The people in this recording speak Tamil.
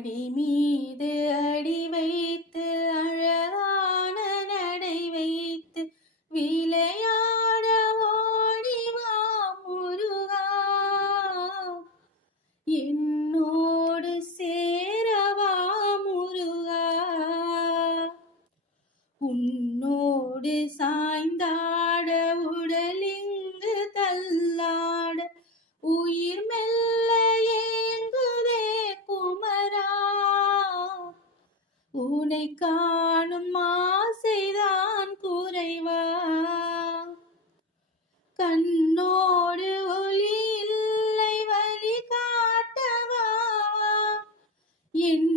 அடி மீது அடி வைத்து அழகான நடை வைத்து விளையாட ஓடிவா முருகா, என்னோடு சேரவா முருகா, உன்னோடு சாய்ந்தாட உடலிங்கு தள்ளாட உயிர் மெல்ல ஏங்குதே குமரா, உனை காணும் ஆசைதான் குறைவா, கண்ணோடு ஒளி இல்லை வழி காட்டவா, என்